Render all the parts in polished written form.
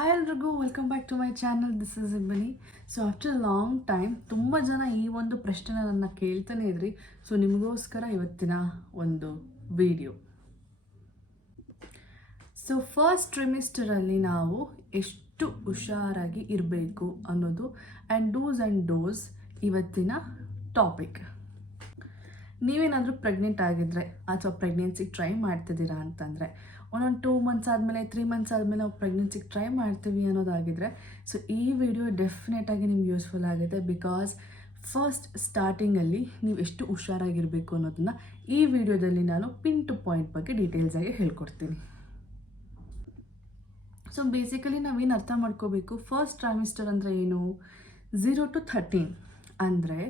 Hi ಎಲ್ರಿಗೂ welcome back to my channel. This is Ibbani. So after long time ತುಂಬ ಜನ ಈ ಒಂದು ಪ್ರಶ್ನೆನ ನನ್ನ ಕೇಳ್ತಾನೆ ಇದ್ರಿ. ಸೊ ನಿಮಗೋಸ್ಕರ ಇವತ್ತಿನ ಒಂದು ವಿಡಿಯೋ. ಸೊ ಫಸ್ಟ್ ಟ್ರಿಮಿಸ್ಟರಲ್ಲಿ ನಾವು ಎಷ್ಟು ಹುಷಾರಾಗಿ ಇರಬೇಕು ಅನ್ನೋದು ಆ್ಯಂಡ್ ಡೂಸ್ ಆ್ಯಂಡ್ ಡೋಸ್ ಇವತ್ತಿನ ಟಾಪಿಕ್. ನೀವೇನಾದರೂ ಪ್ರೆಗ್ನೆಂಟ್ ಆಗಿದ್ದರೆ ಅಥವಾ ಪ್ರೆಗ್ನೆನ್ಸಿಗೆ ಟ್ರೈ ಮಾಡ್ತಿದ್ದೀರಾ ಅಂತಂದರೆ ಒಂದೊಂದು 2 ಮಂತ್ಸ್ ಆದಮೇಲೆ 3 ಮಂತ್ಸ್ ಆದಮೇಲೆ ನಾವು ಪ್ರೆಗ್ನೆನ್ಸಿಗೆ ಟ್ರೈ ಮಾಡ್ತೀವಿ ಅನ್ನೋದಾಗಿದ್ದರೆ ಸೊ ಈ ವಿಡಿಯೋ ಡೆಫಿನೆಟಾಗಿ ನಿಮ್ಗೆ ಯೂಸ್ಫುಲ್ ಆಗುತ್ತೆ. ಬಿಕಾಸ್ ಫಸ್ಟ್ ಸ್ಟಾರ್ಟಿಂಗಲ್ಲಿ ನೀವು ಎಷ್ಟು ಹುಷಾರಾಗಿರಬೇಕು ಅನ್ನೋದನ್ನು ಈ ವಿಡಿಯೋದಲ್ಲಿ ನಾನು ಪಿನ್ ಟು ಪಾಯಿಂಟ್ ಬಗ್ಗೆ ಡೀಟೇಲ್ಸಾಗಿ ಹೇಳ್ಕೊಡ್ತೀನಿ. ಸೊ ಬೇಸಿಕಲಿ ನಾವೇನು ಅರ್ಥ ಮಾಡ್ಕೋಬೇಕು, ಫಸ್ಟ್ ಟ್ರೈಮಿಸ್ಟರ್ ಅಂದರೆ ಏನು, 0 to 13 ಅಂದರೆ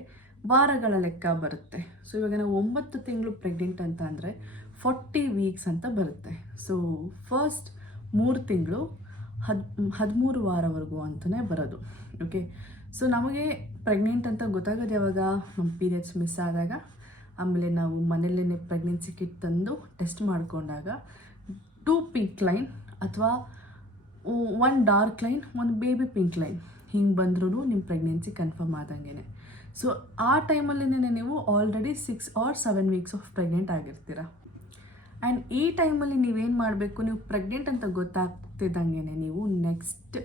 ವಾರಗಳ ಲೆಕ್ಕ ಬರುತ್ತೆ. ಸೊ ಇವಾಗ ನಾವು 9 ತಿಂಗಳು ಪ್ರೆಗ್ನೆಂಟ್ ಅಂತ ಅಂದರೆ 40 ವೀಕ್ಸ್ ಅಂತ ಬರುತ್ತೆ. ಸೊ ಫಸ್ಟ್ 3 ತಿಂಗಳು 13 ವಾರವರೆಗೂ ಅಂತಲೇ ಬರೋದು. ಓಕೆ, ಸೊ ನಮಗೆ ಪ್ರೆಗ್ನೆಂಟ್ ಅಂತ ಗೊತ್ತಾಗೋದು ಯಾವಾಗ, ನಮ್ಮ ಪೀರಿಯಡ್ಸ್ ಮಿಸ್ ಆದಾಗ, ಆಮೇಲೆ ನಾವು ಮನೆಯಲ್ಲೇ ಪ್ರೆಗ್ನೆನ್ಸಿ ಕಿಟ್ ತಂದು ಟೆಸ್ಟ್ ಮಾಡಿಕೊಂಡಾಗ 2 ಪಿಂಕ್ ಲೈನ್ ಅಥವಾ 1 dark line, 1 baby pink line ಹಿಂಗೆ ಬಂದ್ರೂ ನಿಮ್ಮ ಪ್ರೆಗ್ನೆನ್ಸಿ ಕನ್ಫರ್ಮ್ ಆದಂಗೆ. ಸೊ ಆ ಟೈಮಲ್ಲೇ ನೀವು already 6 or 7 weeks of pregnant ಆಗಿರ್ತೀರ. ಆ್ಯಂಡ್ ಈ ಟೈಮಲ್ಲಿ ನೀವೇನು ಮಾಡಬೇಕು, ನೀವು ಪ್ರೆಗ್ನೆಂಟ್ ಅಂತ ಗೊತ್ತಾಗ್ತಿದ್ದಂಗೆ ನೀವು ನೆಕ್ಸ್ಟ್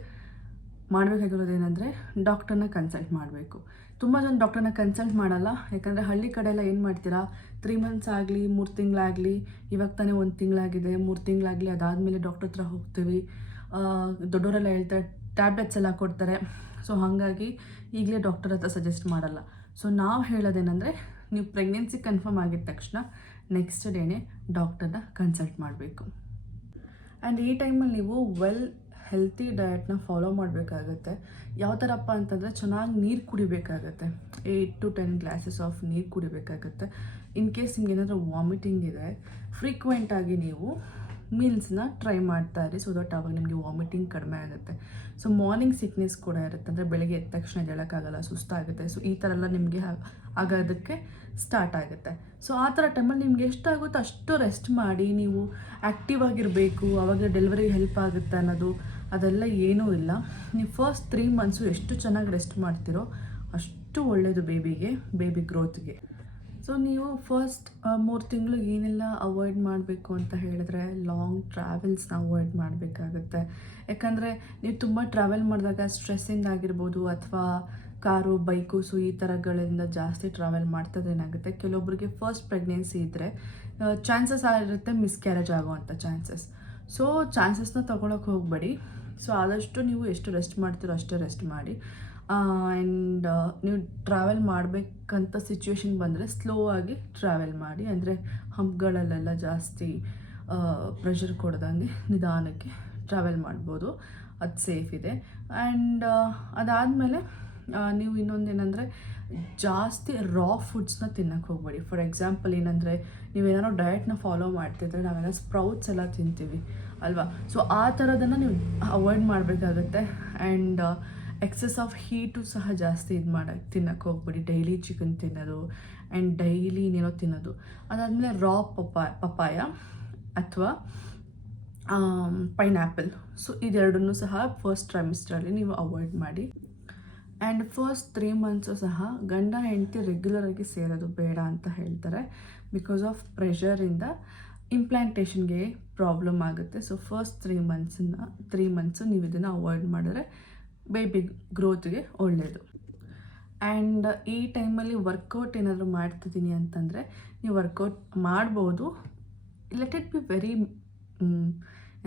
ಮಾಡಬೇಕಾಗಿರೋದೇನೆಂದರೆ ಡಾಕ್ಟರ್ನ ಕನ್ಸಲ್ಟ್ ಮಾಡಬೇಕು. ತುಂಬ ಜನ ಡಾಕ್ಟರ್ನ ಕನ್ಸಲ್ಟ್ ಮಾಡಲ್ಲ, ಯಾಕಂದರೆ ಹಳ್ಳಿ ಕಡೆ ಎಲ್ಲ ಏನು ಮಾಡ್ತೀರಾ, 3 ಮಂತ್ಸ್ ಆಗಲಿ 3 ತಿಂಗಳಾಗಲಿ, ಇವಾಗ ತಾನೇ 1 ತಿಂಗಳಾಗಿದೆ 3 ತಿಂಗಳಾಗಲಿ, ಅದಾದಮೇಲೆ ಡಾಕ್ಟರ್ ಹತ್ರ ಹೋಗ್ತೀವಿ. ದೊಡ್ಡವರೆಲ್ಲ ಹೇಳ್ತಾರೆ, ಟ್ಯಾಬ್ಲೆಟ್ಸ್ ಎಲ್ಲ ಕೊಡ್ತಾರೆ. ಸೊ ಹಾಗಾಗಿ ಈಗಲೇ ಡಾಕ್ಟರ್ ಹತ್ರ ಸಜೆಸ್ಟ್ ಮಾಡಲ್ಲ. ಸೊ ನಾವು ಹೇಳೋದೇನೆಂದರೆ, ನೀವು ಪ್ರೆಗ್ನೆನ್ಸಿ ಕನ್ಫರ್ಮ್ ಆಗಿದ ತಕ್ಷಣ ನೆಕ್ಸ್ಟ್ ಡೇನೇ ಡಾಕ್ಟರ್ನ ಕನ್ಸಲ್ಟ್ ಮಾಡಬೇಕು. ಆ್ಯಂಡ್ ಈ ಟೈಮಲ್ಲಿ ನೀವು ಹೆಲ್ತಿ ಡಯಟ್ನ ಫಾಲೋ ಮಾಡಬೇಕಾಗತ್ತೆ. ಯಾವ ಥರಪ್ಪ ಅಂತಂದರೆ, ಚೆನ್ನಾಗಿ ನೀರು ಕುಡಿಬೇಕಾಗತ್ತೆ. 8 to 10 ಗ್ಲಾಸಸ್ ಆಫ್ ನೀರು ಕುಡಿಬೇಕಾಗತ್ತೆ. ಇನ್ ಕೇಸ್ ನಿಮ್ಗೆ ಏನಾದರೂ ವಾಮಿಟಿಂಗ್ ಇದೆ, ಫ್ರೀಕ್ವೆಂಟಾಗಿ ನೀವು ಮೀಲ್ಸ್ನ ಟ್ರೈ ಮಾಡ್ತಾ ಇರಿ. ಸೊ ದಟ್ ಆವಾಗ ನಿಮಗೆ ವಾಮಿಟಿಂಗ್ ಕಡಿಮೆ ಆಗುತ್ತೆ. ಸೊ ಮಾರ್ನಿಂಗ್ ಸಿಕ್ನೆಸ್ ಕೂಡ ಇರುತ್ತೆ, ಅಂದರೆ ಬೆಳಗ್ಗೆ ಎದ್ದ ತಕ್ಷಣ ಎದ್ದೇಳೋಕ್ಕಾಗಲ್ಲ, ಸುಸ್ತಾಗುತ್ತೆ. ಸೊ ಈ ಥರ ಎಲ್ಲ ನಿಮಗೆ ಆಗೋದಕ್ಕೆ ಸ್ಟಾರ್ಟ್ ಆಗುತ್ತೆ. ಸೊ ಆ ಥರ ಟೈಮಲ್ಲಿ ನಿಮ್ಗೆ ಎಷ್ಟಾಗುತ್ತೋ ಅಷ್ಟು ರೆಸ್ಟ್ ಮಾಡಿ, ನೀವು ಆ್ಯಕ್ಟಿವ್ ಆಗಿರಬೇಕು, ಆವಾಗ ಡೆಲಿವರಿಗೆ ಹೆಲ್ಪ್ ಆಗುತ್ತೆ ಅನ್ನೋದು ಅದೆಲ್ಲ ಏನೂ ಇಲ್ಲ. ನೀವು ಫಸ್ಟ್ 3 ಮಂತ್ಸು ಎಷ್ಟು ಚೆನ್ನಾಗಿ ರೆಸ್ಟ್ ಮಾಡ್ತೀರೋ ಅಷ್ಟು ಒಳ್ಳೆಯದು ಬೇಬಿ ಗ್ರೋತ್ಗೆ. ಸೊ ನೀವು ಫಸ್ಟ್ 3 ತಿಂಗಳು ಏನೆಲ್ಲ ಅವಾಯ್ಡ್ ಮಾಡಬೇಕು ಅಂತ ಹೇಳಿದ್ರೆ, ಲಾಂಗ್ ಟ್ರಾವೆಲ್ಸ್ನ ಅವಾಯ್ಡ್ ಮಾಡಬೇಕಾಗುತ್ತೆ. ಯಾಕಂದರೆ ನೀವು ತುಂಬ ಟ್ರಾವೆಲ್ ಮಾಡಿದಾಗ ಸ್ಟ್ರೆಸ್ಸಿಂಗ್ ಆಗಿರ್ಬೋದು, ಅಥವಾ ಕಾರು ಬೈಕು ಸೊ ಈ ಥರಗಳಿಂದ ಜಾಸ್ತಿ ಟ್ರಾವೆಲ್ ಮಾಡ್ತದೆ ಏನಾಗುತ್ತೆ, ಕೆಲವೊಬ್ಬರಿಗೆ ಫಸ್ಟ್ ಪ್ರೆಗ್ನೆನ್ಸಿ ಇದ್ದರೆ ಚಾನ್ಸಸ್ ಆಗಿರುತ್ತೆ ಮಿಸ್ಕ್ಯಾರೇಜ್ ಆಗೋವಂಥ ಚಾನ್ಸಸ್. ಸೊ ಚಾನ್ಸಸ್ನ ತೊಗೊಳಕ್ಕೆ ಹೋಗಬೇಡಿ. ಸೊ ಆದಷ್ಟು ನೀವು ಎಷ್ಟು ರೆಸ್ಟ್ ಮಾಡ್ತೀರೋ ಅಷ್ಟೇ ರೆಸ್ಟ್ ಮಾಡಿ. ಆ್ಯಂಡ್ ನೀವು ಟ್ರಾವೆಲ್ ಮಾಡಬೇಕಂತ ಸಿಚುವೇಶನ್ ಬಂದರೆ ಸ್ಲೋ ಆಗಿ ಟ್ರಾವೆಲ್ ಮಾಡಿ, ಅಂದರೆ ಹಂಪ್ಗಳಲ್ಲೆಲ್ಲ ಜಾಸ್ತಿ ಪ್ರೆಷರ್ ಕೊಡ್ದಂಗೆ ನಿಧಾನಕ್ಕೆ ಟ್ರಾವೆಲ್ ಮಾಡ್ಬೋದು, ಅದು ಸೇಫ್ ಇದೆ. ಆ್ಯಂಡ್ ಅದಾದಮೇಲೆ ನೀವು ಇನ್ನೊಂದೇನೆಂದರೆ, ಜಾಸ್ತಿ ರಾ ಫುಡ್ಸ್ನ ತಿನ್ನಕ್ಕೆ ಹೋಗಬೇಡಿ. ಫಾರ್ ಎಕ್ಸಾಂಪಲ್ ಏನಂದರೆ, ನೀವೇನಾದ್ರು ಡಯಟ್ನ ಫಾಲೋ ಮಾಡ್ತಿದ್ರೆ ನಾವೆಲ್ಲ ಸ್ಪ್ರೌಟ್ಸ್ ಎಲ್ಲ ತಿಂತೀವಿ ಅಲ್ವಾ. ಸೊ ಆ ಥರದನ್ನು ನೀವು ಅವಾಯ್ಡ್ ಮಾಡಬೇಕಾಗತ್ತೆ. ಆ್ಯಂಡ್ ಎಕ್ಸೆಸ್ ಆಫ್ ಹೀಟು ಸಹ ಜಾಸ್ತಿ ತಿನ್ನಕ್ಕೆ ಹೋಗ್ಬೇಡಿ. ಡೈಲಿ ಚಿಕನ್ ತಿನ್ನೋದು ಆ್ಯಂಡ್ ಡೈಲಿ ಇನ್ನೇನೋ ತಿನ್ನೋದು. ಅದಾದಮೇಲೆ ರಾ ಪಪಾಯ ಅಥವಾ ಪೈನಾಪಲ್, ಸೊ ಇದೆರಡನ್ನೂ ಸಹ ಫಸ್ಟ್ ಟ್ರೈಮಿಸ್ಟರಲ್ಲಿ ನೀವು ಅವಾಯ್ಡ್ ಮಾಡಿ. ಆ್ಯಂಡ್ ಫಸ್ಟ್ 3 ಮಂತ್ಸು ಸಹ ಗಂಡ ಹೆಂಡತಿ ರೆಗ್ಯುಲರಾಗಿ ಸೇರೋದು ಬೇಡ ಅಂತ ಹೇಳ್ತಾರೆ. ಬಿಕಾಸ್ ಆಫ್ ಪ್ರೆಷರಿಂದ ಇಂಪ್ಲಾಂಟೇಷನ್ಗೆ ಪ್ರಾಬ್ಲಮ್ ಆಗುತ್ತೆ. ಸೊ ಫಸ್ಟ್ 3 ಮಂತ್ಸು ನೀವು ಇದನ್ನು ಅವಾಯ್ಡ್ ಮಾಡಿದ್ರೆ ಬೇಬಿ ಗ್ರೋತ್ಗೆ ಒಳ್ಳೆಯದು. ಆ್ಯಂಡ್ ಈ ಟೈಮಲ್ಲಿ ವರ್ಕೌಟ್ ಏನಾದರೂ ಮಾಡ್ತಿದ್ದೀನಿ ಅಂತಂದರೆ ನೀವು ವರ್ಕೌಟ್ ಮಾಡ್ಬೋದು. ಲೆಟ್ ಇಟ್ ಬಿ ವೆರಿ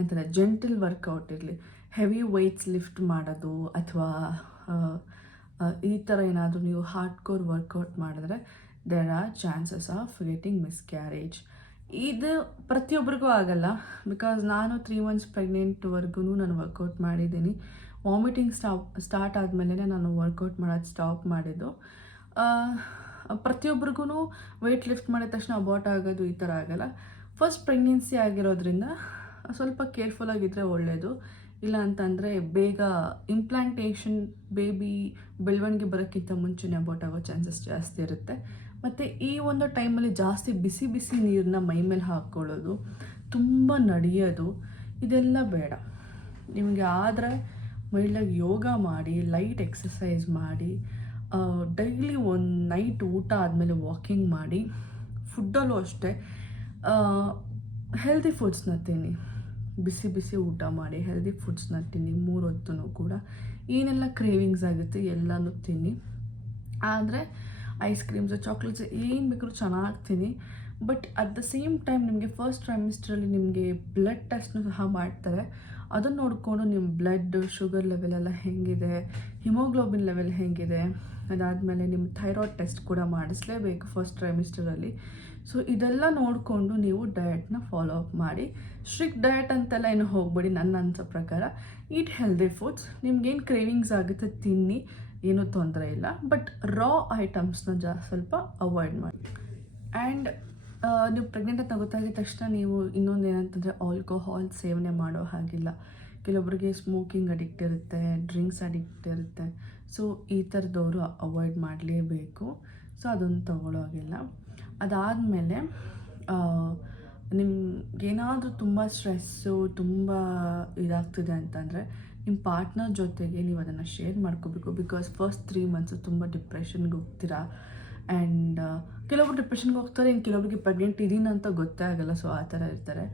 ಎಂತಾರೆ ಜೆಂಟಲ್ ವರ್ಕೌಟ್ ಇರಲಿ. ಹೆವಿ ವೆಯ್ಟ್ಸ್ ಲಿಫ್ಟ್ ಮಾಡೋದು ಅಥವಾ ಈ ಥರ ಏನಾದರೂ ನೀವು ಹಾರ್ಡ್ಕೋರ್ ವರ್ಕೌಟ್ ಮಾಡಿದ್ರೆ there are chances of getting miscarriage. ಇದು ಪ್ರತಿಯೊಬ್ಬರಿಗೂ ಆಗಲ್ಲ. ಬಿಕಾಸ್ ನಾನು 3 ಮಂತ್ಸ್ ಪ್ರೆಗ್ನೆಂಟ್ವರೆಗೂ ನಾನು ವರ್ಕೌಟ್ ಮಾಡಿದ್ದೀನಿ. ವಾಮಿಟಿಂಗ್ ಸ್ಟಾರ್ಟ್ ಆದಮೇಲೆ ನಾನು ವರ್ಕೌಟ್ ಮಾಡೋದು ಸ್ಟಾಪ್ ಮಾಡಿದ್ದು. ಪ್ರತಿಯೊಬ್ಬರಿಗೂ ವೆಯ್ಟ್ ಲಿಫ್ಟ್ ಮಾಡಿದ ತಕ್ಷಣ ಅಬಾರ್ಟ್ ಆಗೋದು ಈ ಥರ ಆಗಲ್ಲ. ಫಸ್ಟ್ ಪ್ರೆಗ್ನೆನ್ಸಿ ಆಗಿರೋದ್ರಿಂದ ಸ್ವಲ್ಪ ಕೇರ್ಫುಲ್ಲಾಗಿದ್ದರೆ ಒಳ್ಳೆಯದು. ಇಲ್ಲ ಅಂತಂದರೆ ಬೇಗ ಇಂಪ್ಲಾಂಟೇಷನ್ ಬೇಬಿ ಬೆಳವಣಿಗೆ ಬರೋಕ್ಕಿಂತ ಮುಂಚೆನೇ ಅಬಾರ್ಟ್ ಆಗೋ ಚಾನ್ಸಸ್ ಜಾಸ್ತಿ ಇರುತ್ತೆ. ಮತ್ತು ಈ ಒಂದು ಟೈಮಲ್ಲಿ ಜಾಸ್ತಿ ಬಿಸಿ ನೀರನ್ನ ಮೈ ಮೇಲೆ ಹಾಕ್ಕೊಳ್ಳೋದು, ತುಂಬ ನಡೆಯೋದು, ಇದೆಲ್ಲ ಬೇಡ. ನಿಮಗೆ ಆದರೆ ಮೈಲ್ಡಾಗಿ ಯೋಗ ಮಾಡಿ, ಲೈಟ್ ಎಕ್ಸಸೈಸ್ ಮಾಡಿ, ಡೈಲಿ ಒಂದು ನೈಟ್ ಊಟ ಆದಮೇಲೆ ವಾಕಿಂಗ್ ಮಾಡಿ, ಫುಡ್ಡಲ್ಲೂ ಅಷ್ಟೇ ಹೆಲ್ದಿ ಫುಡ್ಸ್ನ ತಿನ್ನಿ. ಬಿಸಿ ಬಿಸಿ ಊಟ ಮಾಡಿ ಹೆಲ್ದಿ ಫುಡ್ಸ್ನ ತಿನ್ನಿ. 3 ಹೊತ್ತೂ ಕೂಡ ಏನೆಲ್ಲ ಕ್ರೇವಿಂಗ್ಸ್ ಆಗುತ್ತೆ ಎಲ್ಲನೂ ತಿನ್ನಿ. ಆದರೆ ಐಸ್ ಕ್ರೀಮ್ಸು, ಚಾಕ್ಲೇಟ್ಸು ಏನು ಬೇಕಾದ್ರೂ ಚೆನ್ನಾಗಿ ತಿನ್ನಿ. But at the same time ನಿಮಗೆ ಫಸ್ಟ್ ಟ್ರೈಮಿಸ್ಟ್ರಲ್ಲಿ ನಿಮಗೆ ಬ್ಲಡ್ ಟೆಸ್ಟ್ನೂ ಸಹ ಮಾಡ್ತಾರೆ. ಅದನ್ನು ನೋಡಿಕೊಂಡು ನಿಮ್ಮ ಬ್ಲಡ್ ಶುಗರ್ ಲೆವೆಲೆಲ್ಲ ಹೇಗಿದೆ, ಹಿಮೋಗ್ಲೋಬಿನ್ ಲೆವೆಲ್ ಹೇಗಿದೆ, ಅದಾದಮೇಲೆ ನಿಮ್ಮ ಥೈರಾಯ್ಡ್ ಟೆಸ್ಟ್ ಕೂಡ ಮಾಡಿಸ್ಲೇಬೇಕು ಫಸ್ಟ್ ಟ್ರೈಮಿಸ್ಟರಲ್ಲಿ. ಸೊ ಇದೆಲ್ಲ ನೋಡಿಕೊಂಡು ನೀವು ಡಯಟ್ನ ಫಾಲೋ ಅಪ್ ಮಾಡಿ. ಸ್ಟ್ರಿಕ್ಟ್ ಡಯಟ್ ಅಂತೆಲ್ಲ ಏನು ಹೋಗಬೇಡಿ. ನನ್ನ ಅನಿಸೋ ಪ್ರಕಾರ ಈಟ್ ಹೆಲ್ದಿ ಫುಡ್ಸ್. ನಿಮ್ಗೇನು ಕ್ರೇವಿಂಗ್ಸ್ ಆಗುತ್ತೆ ತಿನ್ನಿ, ಏನೂ ತೊಂದರೆ ಇಲ್ಲ. ಬಟ್ ರಾ ಐಟಮ್ಸ್ನ ಸ್ವಲ್ಪ ಅವಾಯ್ಡ್ ಮಾಡಿ. ಆ್ಯಂಡ್ ನೀವು ಪ್ರೆಗ್ನೆಂಟ್ ಅಂತ ಗೊತ್ತಾಗಿದ ತಕ್ಷಣ ನೀವು ಇನ್ನೊಂದು ಏನಂತಂದರೆ ಆಲ್ಕೋಹಾಲ್ ಸೇವನೆ ಮಾಡೋ ಹಾಗಿಲ್ಲ. ಕೆಲವೊಬ್ಬರಿಗೆ ಸ್ಮೋಕಿಂಗ್ ಅಡಿಕ್ಟ್ ಇರುತ್ತೆ, ಡ್ರಿಂಕ್ಸ್ ಅಡಿಕ್ಟ್ ಇರುತ್ತೆ. ಸೊ ಈ ಥರದವರು ಅವಾಯ್ಡ್ ಮಾಡಲೇಬೇಕು. ಸೊ ಅದನ್ನು ತಗೊಳ್ಳೋ ಹಾಗಿಲ್ಲ. ಅದಾದಮೇಲೆ ನಿಮ್ಗೇನಾದರೂ ತುಂಬ ಸ್ಟ್ರೆಸ್ಸು, ತುಂಬ ಇದಾಗ್ತಿದೆ ಅಂತಂದರೆ ನಿಮ್ಮ ಪಾರ್ಟ್ನರ್ ಜೊತೆಗೆ ನೀವು ಅದನ್ನು ಶೇರ್ ಮಾಡ್ಕೋಬೇಕು. ಬಿಕಾಸ್ ಫಸ್ಟ್ 3 ಮಂತ್ಸು ತುಂಬ ಡಿಪ್ರೆಷನ್ಗೆ ಹೋಗ್ತೀರಾ. ಆ್ಯಂಡ್ ಕೆಲವೊಬ್ರು ಡಿಪ್ರೆಷನ್ಗೆ ಹೋಗ್ತಾರೆ, ಇನ್ನು ಕೆಲವೊಬ್ರಿಗೆ ಪ್ರೆಗ್ನೆಂಟ್ ಇದೀನಿ ಅಂತ ಗೊತ್ತೇ ಆಗೋಲ್ಲ. ಸೊ ಆ ಥರ ಇರ್ತಾರೆ.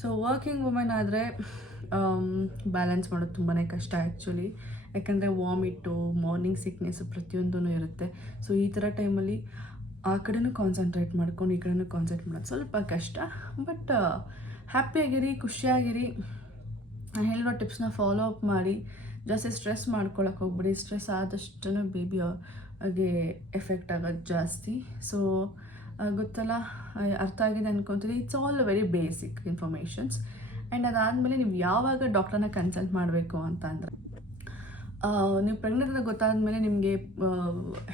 ಸೊ ವರ್ಕಿಂಗ್ ವುಮೆನ್ ಆದರೆ ಬ್ಯಾಲೆನ್ಸ್ ಮಾಡೋದು ತುಂಬಾ ಕಷ್ಟ ಆ್ಯಕ್ಚುಲಿ. ಯಾಕಂದರೆ ವಾಮಿಟು, ಮಾರ್ನಿಂಗ್ ಸಿಕ್ನೆಸ್ಸು ಪ್ರತಿಯೊಂದೂ ಇರುತ್ತೆ. ಸೊ ಈ ಥರ ಟೈಮಲ್ಲಿ ಆ ಕಡೆನೂ ಕಾನ್ಸಂಟ್ರೇಟ್ ಮಾಡ್ಕೊಂಡು ಈ ಕಡೆನೂ ಕಾನ್ಸಂಟ್ರೇಟ್ ಮಾಡೋದು ಸ್ವಲ್ಪ ಕಷ್ಟ. ಬಟ್ ಹ್ಯಾಪಿಯಾಗಿರಿ, ಖುಷಿಯಾಗಿರಿ. ನಾನು ಹೇಳಿರೋ ಟಿಪ್ಸ್ನ ಫಾಲೋ ಅಪ್ ಮಾಡಿ. ಜಾಸ್ತಿ ಸ್ಟ್ರೆಸ್ ಮಾಡ್ಕೊಳಕ್ಕೆ ಹೋಗ್ಬಿಡಿ. ಸ್ಟ್ರೆಸ್ ಆದಷ್ಟು ಬೇಬಿಗೆ ಎಫೆಕ್ಟ್ ಆಗೋದು ಜಾಸ್ತಿ. ಸೊ ಗೊತ್ತಲ್ಲ, ಅರ್ಥ ಆಗಿದೆ ಅಂದ್ಕೊತೀನಿ. It's all very basic informations. And ಅದಾದಮೇಲೆ ನೀವು ಯಾವಾಗ ಡಾಕ್ಟರ್ನ ಕನ್ಸಲ್ಟ್ ಮಾಡಬೇಕು ಅಂತ ಅಂದರೆ, ನೀವು ಪ್ರೆಗ್ನೆಂಟ್ ಅಂತ ಗೊತ್ತಾದಮೇಲೆ ನಿಮಗೆ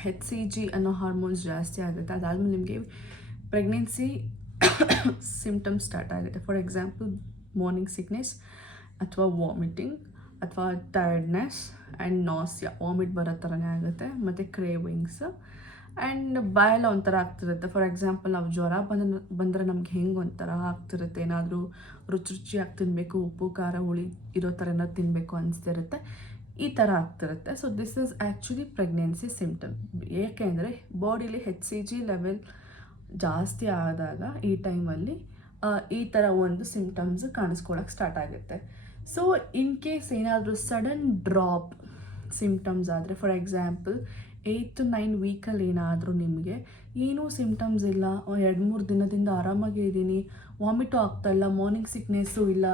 HCG ಅನ್ನೋ ಹಾರ್ಮೋನ್ಸ್ ಜಾಸ್ತಿ ಆಗುತ್ತೆ. ಅದಾದಮೇಲೆ ನಿಮಗೆ ಪ್ರೆಗ್ನೆನ್ಸಿ ಸಿಮ್ಟಮ್ಸ್ ಸ್ಟಾರ್ಟ್ ಆಗುತ್ತೆ. ಫಾರ್ ಎಕ್ಸಾಂಪಲ್ ಮಾರ್ನಿಂಗ್ ಸಿಕ್ನೆಸ್, ಅಥವಾ ವಾಮಿಟಿಂಗ್, ಅಥವಾ ಟಯರ್ಡ್ನೆಸ್ ಆ್ಯಂಡ್ ನಾಸಿಯಾ, ವಾಮಿಟ್ ಬರೋ ಥರನೇ ಆಗುತ್ತೆ. ಮತ್ತು ಕ್ರೇವಿಂಗ್ಸ್ ಆ್ಯಂಡ್ ಬಾಯೆಲ್ಲ ಒಂಥರ ಆಗ್ತಿರುತ್ತೆ. ಫಾರ್ ಎಕ್ಸಾಂಪಲ್ ನಾವು ಜ್ವರ ಬಂದರೆ ನಮ್ಗೆ ಹೆಂಗೆ ಒಂಥರ ಆಗ್ತಿರುತ್ತೆ, ಏನಾದರೂ ರುಚಿಯಾಗಿ ತಿನ್ನಬೇಕು, ಉಪ್ಪು ಖಾರ ಹುಳಿ ಇರೋ ಥರ ಏನಾದ್ರು ತಿನ್ನಬೇಕು ಅನಿಸ್ತಿರುತ್ತೆ, ಈ ಥರ ಆಗ್ತಿರುತ್ತೆ. So this is actually pregnancy symptom. ಏಕೆಂದರೆ ಬಾಡಿಲಿ HCG ಲೆವೆಲ್ ಜಾಸ್ತಿ ಆದಾಗ ಈ ಟೈಮಲ್ಲಿ ಈ ಥರ ಒಂದು ಸಿಮ್ಟಮ್ಸ್ ಕಾಣಿಸ್ಕೊಳ್ಳೋಕೆ ಸ್ಟಾರ್ಟ್ ಆಗುತ್ತೆ. ಸೊ ಇನ್ ಕೇಸ್ ಏನಾದರೂ ಸಡನ್ ಡ್ರಾಪ್ ಸಿಮ್ಟಮ್ಸ್ ಆದರೆ, ಫಾರ್ ಎಕ್ಸಾಂಪಲ್ 8 to 9 ವೀಕಲ್ಲಿ ಏನಾದರೂ ನಿಮಗೆ ಏನೂ ಸಿಮ್ಟಮ್ಸ್ ಇಲ್ಲ, 2-3 ದಿನದಿಂದ ಆರಾಮಾಗೇ ಇದ್ದೀನಿ, ವಾಮಿಟು ಆಗ್ತಾಯಿಲ್ಲ, ಮಾರ್ನಿಂಗ್ ಸಿಕ್ನೆಸ್ಸು ಇಲ್ಲ,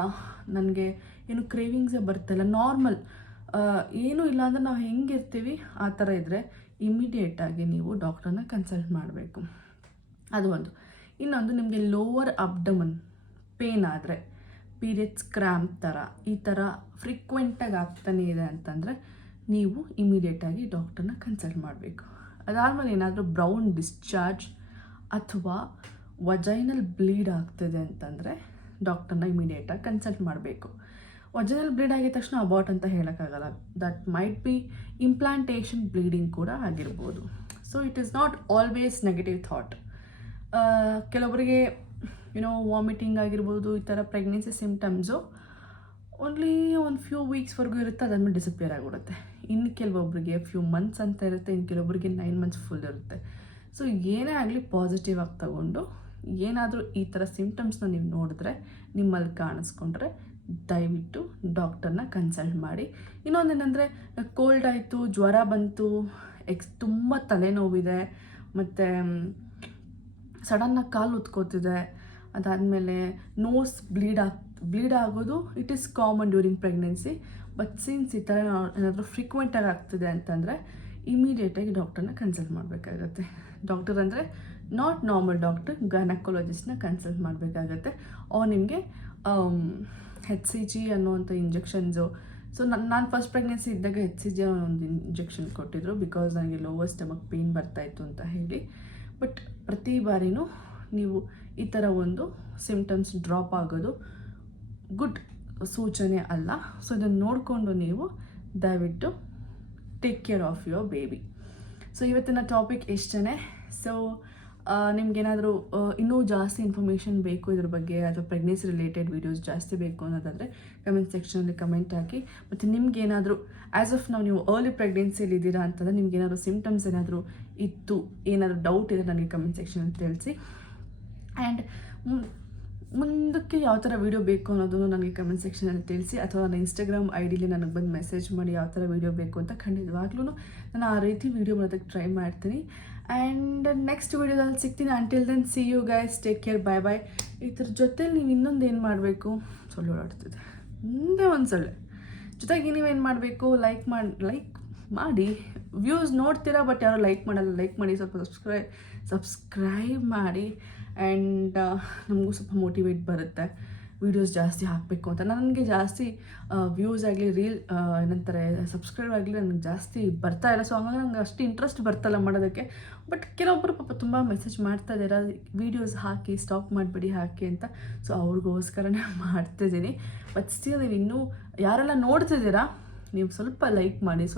ನನಗೆ ಏನು ಕ್ರೇವಿಂಗ್ಸೇ ಬರ್ತಾಯಿಲ್ಲ, ನಾರ್ಮಲ್ ಏನೂ ಇಲ್ಲ ಅಂದರೆ ನಾವು ಹೆಂಗಿರ್ತೀವಿ ಆ ಥರ ಇದ್ದರೆ ಇಮಿಡಿಯೇಟಾಗಿ ನೀವು ಡಾಕ್ಟರ್ನ ಕನ್ಸಲ್ಟ್ ಮಾಡಬೇಕು. ಅದು ಒಂದು. ಇನ್ನೊಂದು, ನಿಮಗೆ ಲೋವರ್ ಅಬ್ಡಮನ್ ಪೇನ್ ಆದರೆ, ಪೀರಿಯಡ್ಸ್ ಕ್ರ್ಯಾಂಪ್ ಥರ ಈ ಥರ ಫ್ರೀಕ್ವೆಂಟಾಗಿ ಆಗ್ತಾನೇ ಇದೆ ಅಂತಂದರೆ ನೀವು ಇಮಿಡಿಯೇಟಾಗಿ ಡಾಕ್ಟರ್ನ ಕನ್ಸಲ್ಟ್ ಮಾಡಬೇಕು. ಅದಾದಮೇಲೆ ಏನಾದರೂ ಬ್ರೌನ್ ಡಿಸ್ಚಾರ್ಜ್ ಅಥವಾ ವಜೈನಲ್ ಬ್ಲೀಡ್ ಆಗ್ತಿದೆ ಅಂತಂದರೆ ಡಾಕ್ಟರ್ನ ಇಮಿಡಿಯೇಟಾಗಿ ಕನ್ಸಲ್ಟ್ ಮಾಡಬೇಕು. ವಜೈನಲ್ ಬ್ಲೀಡ್ ಆಗಿದ ತಕ್ಷಣ ಅಬಾರ್ಟ್ ಅಂತ ಹೇಳೋಕ್ಕಾಗಲ್ಲ. That might be implantation bleeding ಕೂಡ ಆಗಿರ್ಬೋದು. So it is not always negative thought. ಕೆಲವರಿಗೆ ವಾಮಿಟಿಂಗ್ ಆಗಿರ್ಬೋದು, ಈ ಥರ ಪ್ರೆಗ್ನೆನ್ಸಿ ಸಿಮ್ಟಮ್ಸು ಓನ್ಲಿ ಒಂದು ಫ್ಯೂ ವೀಕ್ಸ್ವರೆಗೂ ಇರುತ್ತೆ, ಅದಾದ್ಮೇಲೆ ಡಿಸಪಿಯರ್ ಆಗಿಬಿಡುತ್ತೆ. ಇನ್ನು ಕೆಲವೊಬ್ಬರಿಗೆ ಫ್ಯೂ ಮಂತ್ಸ್ ಅಂತ ಇರುತ್ತೆ, ಇನ್ನು ಕೆಲವೊಬ್ಬರಿಗೆ 9 ಮಂತ್ಸ್ ಫುಲ್ ಇರುತ್ತೆ. ಸೊ ಏನೇ ಆಗಲಿ ಪಾಸಿಟಿವ್ ಆಗಿ ತಗೊಂಡು, ಏನಾದರೂ ಈ ಥರ ಸಿಮ್ಟಮ್ಸ್ನ ನೀವು ನೋಡಿದ್ರೆ, ನಿಮ್ಮಲ್ಲಿ ಕಾಣಿಸ್ಕೊಂಡ್ರೆ ದಯವಿಟ್ಟು ಡಾಕ್ಟರ್ನ ಕನ್ಸಲ್ಟ್ ಮಾಡಿ. ಇನ್ನೊಂದೇನೆಂದರೆ, ಕೋಲ್ಡ್ ಆಯಿತು, ಜ್ವರ ಬಂತು, ತುಂಬ ತಲೆನೋವಿದೆ, ಮತ್ತು ಸಡನ್ನಾಗಿ ಕಾಲು ಉತ್ಕೋತಿದೆ, ಅದಾದಮೇಲೆ ನೋಸ್ ಬ್ಲೀಡ್ ಆಗೋದು it is common during pregnancy. But since ಈ ಥರ ಏನಾದರೂ ಫ್ರೀಕ್ವೆಂಟಾಗಿ ಆಗ್ತಿದೆ ಅಂತಂದರೆ ಇಮಿಡಿಯೇಟಾಗಿ ಡಾಕ್ಟರ್ನ ಕನ್ಸಲ್ಟ್ ಮಾಡಬೇಕಾಗತ್ತೆ. ಡಾಕ್ಟರ್ ಅಂದರೆ ನಾಟ್ ನಾರ್ಮಲ್ ಡಾಕ್ಟರ್, ಗೈನಕಾಲಜಿಸ್ಟ್ನ ಕನ್ಸಲ್ಟ್ ಮಾಡಬೇಕಾಗತ್ತೆ. ಅವ್ರು ನಿಮಗೆ HCG ಅನ್ನೋವಂಥ ಇಂಜೆಕ್ಷನ್ಸು. ಸೊ ನಾನು ಫಸ್ಟ್ ಪ್ರೆಗ್ನೆನ್ಸಿ ಇದ್ದಾಗ HCG ಒಂದು ಇಂಜೆಕ್ಷನ್ ಕೊಟ್ಟಿದ್ರು, ಬಿಕಾಸ್ ನನಗೆ ಲೋವರ್ ಸ್ಟಮಕ್ ಪೇಯ್ನ್ ಬರ್ತಾಯಿತ್ತು ಅಂತ ಹೇಳಿ. ಬಟ್ ಪ್ರತಿ ಬಾರಿನೂ ನೀವು ಈ ಥರ ಒಂದು ಸಿಮ್ಟಮ್ಸ್ ಡ್ರಾಪ್ ಆಗೋದು ಗುಡ್ ಸೂಚನೆ ಅಲ್ಲ. ಸೊ ಇದನ್ನು ನೋಡಿಕೊಂಡು ನೀವು ದಯವಿಟ್ಟು take care of your baby. So ಇವತ್ತಿನ ಟಾಪಿಕ್ ಇಷ್ಟೇ. ಸೊ ನಿಮ್ಗೇನಾದರೂ ಇನ್ನೂ ಜಾಸ್ತಿ ಇನ್ಫಾರ್ಮೇಷನ್ ಬೇಕು ಇದ್ರ ಬಗ್ಗೆ ಅಥವಾ ಪ್ರೆಗ್ನೆನ್ಸಿ ರಿಲೇಟೆಡ್ ವೀಡಿಯೋಸ್ ಜಾಸ್ತಿ ಬೇಕು ಅನ್ನೋದಾದರೆ ಕಮೆಂಟ್ ಸೆಕ್ಷನಲ್ಲಿ ಕಮೆಂಟ್ ಹಾಕಿ. ಮತ್ತು ನಿಮ್ಗೇನಾದರೂ ಆ್ಯಸ್ ಆಫ್ ನೀವು ಅರ್ಲಿ ಪ್ರೆಗ್ನೆನ್ಸಿಯಲ್ಲಿ ಇದ್ದೀರಾ ಅಂತಂದರೆ ನಿಮ್ಗೇನಾದರೂ ಸಿಮ್ಟಮ್ಸ್ ಏನಾದರೂ ಇತ್ತು, ಏನಾದರೂ ಡೌಟ್ ಇದೆ ನನಗೆ ಕಮೆಂಟ್ ಸೆಕ್ಷನಲ್ಲಿ ತಿಳಿಸಿ. ಆ್ಯಂಡ್ ಮುಂದಕ್ಕೆ ಯಾವ ಥರ ವೀಡಿಯೋ ಬೇಕು ಅನ್ನೋದನ್ನು ನನಗೆ ಕಮೆಂಟ್ ಸೆಕ್ಷನಲ್ಲಿ ತಿಳಿಸಿ, ಅಥವಾ ನನ್ನ ಇನ್ಸ್ಟಾಗ್ರಾಮ್ ಐ ಡಿಲಿ ನನಗೆ ಬಂದು ಮೆಸೇಜ್ ಮಾಡಿ ಯಾವ ಥರ ವೀಡಿಯೋ ಬೇಕು ಅಂತ. ಖಂಡಿತವಾಗ್ಲೂ ನಾನು ಆ ರೀತಿ ವೀಡಿಯೋ ಮಾಡೋದಕ್ಕೆ ಟ್ರೈ ಮಾಡ್ತೀನಿ. ಆ್ಯಂಡ್ ನೆಕ್ಸ್ಟ್ ವೀಡಿಯೋದಲ್ಲಿ ಸಿಗ್ತೀನಿ. Until then see you guys, take care, bye bye. ಇದ್ರ ಜೊತೆಲಿ ನೀವು ಇನ್ನೊಂದು ಏನು ಮಾಡಬೇಕು, ಸೊಳ್ಳೆ ಓಡಾಡ್ತಿದೆ ಮುಂದೆ ಒಂದು ಸೊಳ್ಳೆ. ಜೊತೆಗೆ ನೀವೇನು ಮಾಡಬೇಕು, ಲೈಕ್ ಮಾಡಿ. ವ್ಯೂಸ್ ನೋಡ್ತೀರಾ ಬಟ್ ಯಾರು ಲೈಕ್ ಮಾಡಲ್ಲ. ಲೈಕ್ ಮಾಡಿ, ಸ್ವಲ್ಪ ಸಬ್ಸ್ಕ್ರೈಬ್ ಮಾಡಿ. ಆ್ಯಂಡ್ ನಮಗೂ ಸ್ವಲ್ಪ ಮೋಟಿವೇಟ್ ಬರುತ್ತೆ ವೀಡಿಯೋಸ್ ಜಾಸ್ತಿ ಹಾಕಬೇಕು ಅಂತ. ನನಗೆ ಜಾಸ್ತಿ ವ್ಯೂಸ್ ಆಗಲಿ ಏನಂತಾರೆ ಸಬ್ಸ್ಕ್ರೈಬ್ ಆಗಲಿ ನನಗೆ ಜಾಸ್ತಿ ಬರ್ತಾ ಇಲ್ಲ. ಸೊ ಹಂಗಾಗಿ ನಂಗೆ ಅಷ್ಟು ಇಂಟ್ರೆಸ್ಟ್ ಬರ್ತಲ್ಲ ಮಾಡೋದಕ್ಕೆ. ಬಟ್ ಕೆಲವೊಬ್ಬರು ಪಾಪ ತುಂಬ ಮೆಸೇಜ್ ಮಾಡ್ತಾ ಇದ್ದಾರೆ, ವೀಡಿಯೋಸ್ ಹಾಕಿ, ಸ್ಟಾಪ್ ಮಾಡಿಬಿಡಿ ಹಾಕಿ ಅಂತ. ಸೊ ಅವ್ರಿಗೋಸ್ಕರನೇ ಮಾಡ್ತಿದ್ದೀನಿ. ಬಟ್ ಸ್ಟಿಲ್ ನೀವು ಇನ್ನೂ ಯಾರೆಲ್ಲ ನೋಡ್ತಿದ್ದೀರಾ, ನೀವು ಸ್ವಲ್ಪ ಲೈಕ್ ಮಾಡಿ,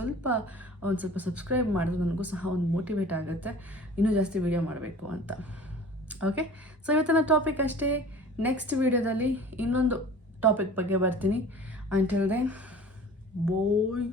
ಒಂದು ಸ್ವಲ್ಪ ಸಬ್ಸ್ಕ್ರೈಬ್ ಮಾಡಿದ್ರೆ ನನಗೂ ಸಹ ಒಂದು ಮೋಟಿವೇಟ್ ಆಗುತ್ತೆ ಇನ್ನೂ ಜಾಸ್ತಿ ವೀಡಿಯೋ ಮಾಡಬೇಕು ಅಂತ. ಓಕೆ, ಸೊ ಇವತ್ತಿನ ಟಾಪಿಕ್ ಅಷ್ಟೇ. ನೆಕ್ಸ್ಟ್ ವೀಡಿಯೋದಲ್ಲಿ ಇನ್ನೊಂದು ಟಾಪಿಕ್ ಬಗ್ಗೆ ಬರ್ತೀನಿ. ಅಂಟಿಲ್ ದೆನ್ ಬಾಯ್.